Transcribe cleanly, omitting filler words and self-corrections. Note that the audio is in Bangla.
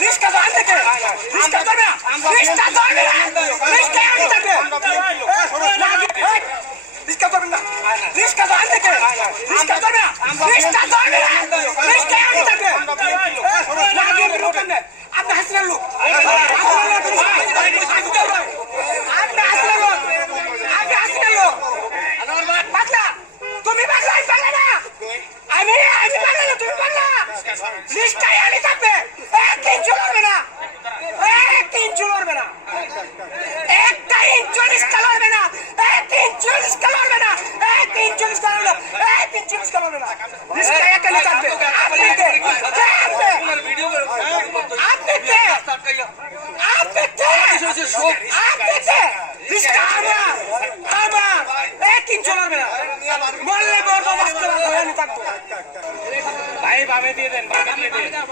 রিস্কা তো আনতে কে রিস্কা তো না রিস্কা তো না রিস্কা আনতে থাকে রিস্কা তো না রিস্কা তো আনতে কে রিস্কা তো না রিস্কা তো না রিস্কা আনতে থাকে লাগে লোকেন না আপনি হাসিনা লোক আপনি হাসিনা লোক আপনি হাসিনা লোক বাংলা তুমি বাংলা আমি বাংলা না আমি বাংলা না তুমি বাংলা রিস্কায় আনি থাকবে এক ইঞ্চি লড়বে না এক ইঞ্চি লড়বে না একটা ইঞ্চি রিস্কা লড়বে না এক ইঞ্চি রিস্কা লড়বে না এক ইঞ্চি রিস্কা লড়বে না এক ইঞ্চি রিস্কা লড়বে না রিস্কা একালে থাকবে আপনি কে আপনি কে আপনি কে আপনি কে রিস্কা আমার এক ইঞ্চি লড়বে না বললে বড় বাস্তব আমি থাকবো ভাই বামে দিয়ে দেন বামে দিয়ে দেন